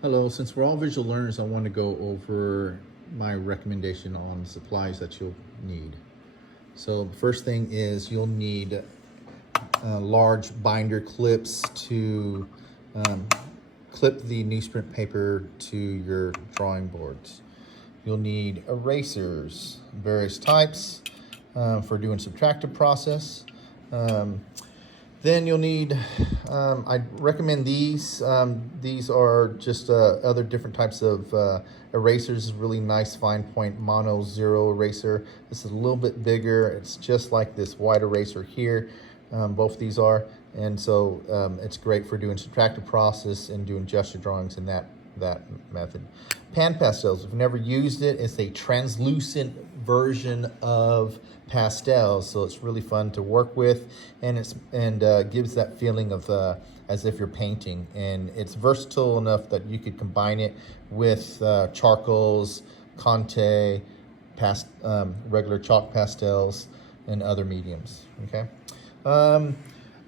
Hello, since we're all visual learners, I want to go over my recommendation on supplies that you'll need. So the first thing is you'll need large binder clips to clip the newsprint paper to your drawing boards. You'll need erasers, various types for doing subtractive process. Then you'll need, I recommend these. These are just other different types of erasers. Really nice fine point mono zero eraser. This is a little bit bigger. It's just like this white eraser here. Both these are. And so it's great for doing subtractive process and doing gesture drawings in that method. Pan pastels, if you've never used it, it's a translucent version of pastels, so it's really fun to work with, and gives that feeling of as if you're painting, and it's versatile enough that you could combine it with charcoals, Conte, regular chalk pastels, and other mediums. Okay.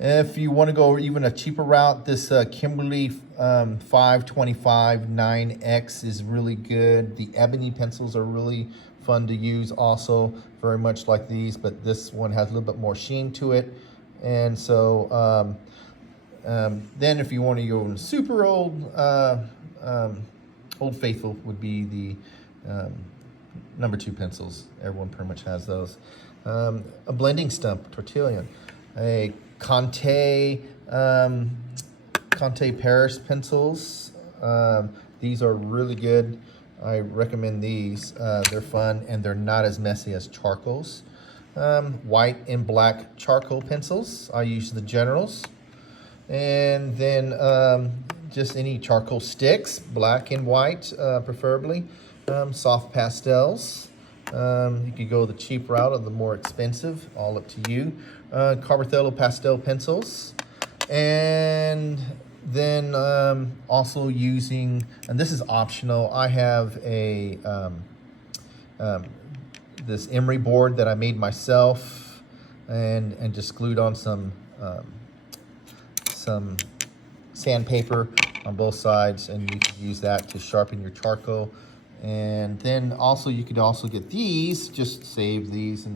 If you want to go even a cheaper route, this Kimberly 525 9X is really good. The ebony pencils are really fun to use also, very much like these, but this one has a little bit more sheen to it. And so then if you want to go super old, Old Faithful would be the number 2 pencils. Everyone pretty much has those. A blending stump, Tortillon. A Conte Paris pencils. These are really good. I recommend these. They're fun and they're not as messy as charcoals. White and black charcoal pencils. I use the Generals. And then just any charcoal sticks, black and white preferably. Soft pastels. You could go the cheap route or the more expensive, all up to you. Carbothello pastel pencils. And then also using, and this is optional, I have a this emery board that I made myself and just glued on some sandpaper on both sides, and you can use that to sharpen your charcoal. And then also you could also get these, just save these,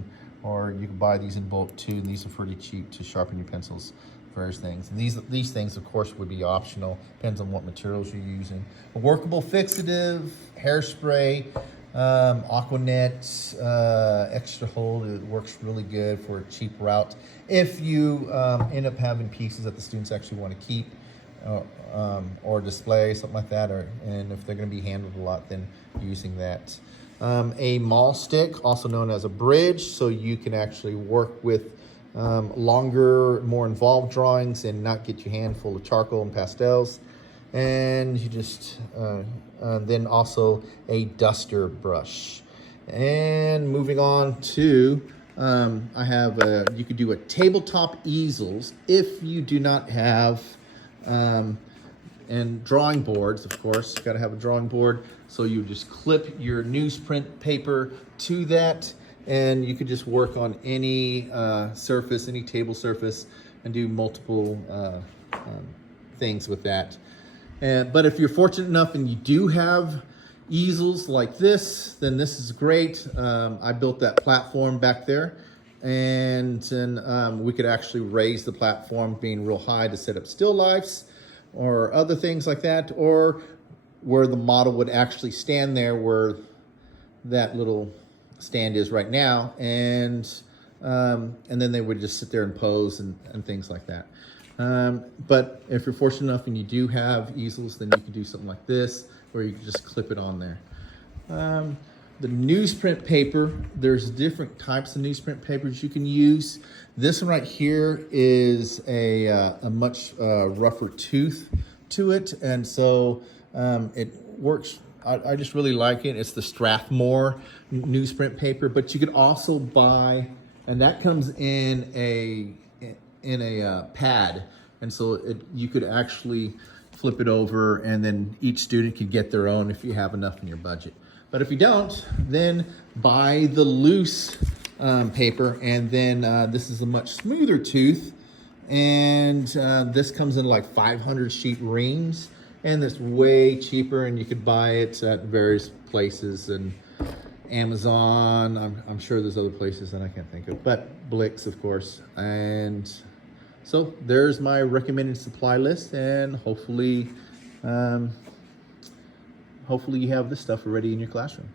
or you can buy these in bulk too, and these are pretty cheap to sharpen your pencils, various things. And these things of course would be optional, depends on what materials you're using. A workable fixative, hairspray, Aquanet, extra hold, it works really good for a cheap route. If you end up having pieces that the students actually want to keep, or display, something like that, and if they're going to be handled a lot, then using that. A maul stick, also known as a bridge, so you can actually work with longer, more involved drawings and not get your hand full of charcoal and pastels. And you just, then also a duster brush. And moving on to, I have, you could do a tabletop easels if you do not have, and drawing boards, of course, got to have a drawing board. So you just clip your newsprint paper to that, and you could just work on any surface, any table surface, and do multiple things with that. But if you're fortunate enough and you do have easels like this, then this is great. I built that platform back there, and then we could actually raise the platform being real high to set up still lifes or other things like that, or where the model would actually stand there where that little stand is right now, and then they would just sit there and pose and things like that. But if you're fortunate enough and you do have easels, then you can do something like this, or you can just clip it on there. The newsprint paper, there's different types of newsprint papers you can use. This one right here is a much rougher tooth to it, and so it works. I just really like it. It's the Strathmore newsprint paper, but you could also buy, and that comes in a pad, and so you could actually flip it over, and then each student could get their own if you have enough in your budget. But if you don't, then buy the loose paper, and then this is a much smoother tooth, and this comes in like 500 sheet rings, and it's way cheaper, and you could buy it at various places and Amazon. I'm sure there's other places that I can't think of, but Blix, of course. And so there's my recommended supply list, and hopefully you have this stuff already in your classroom.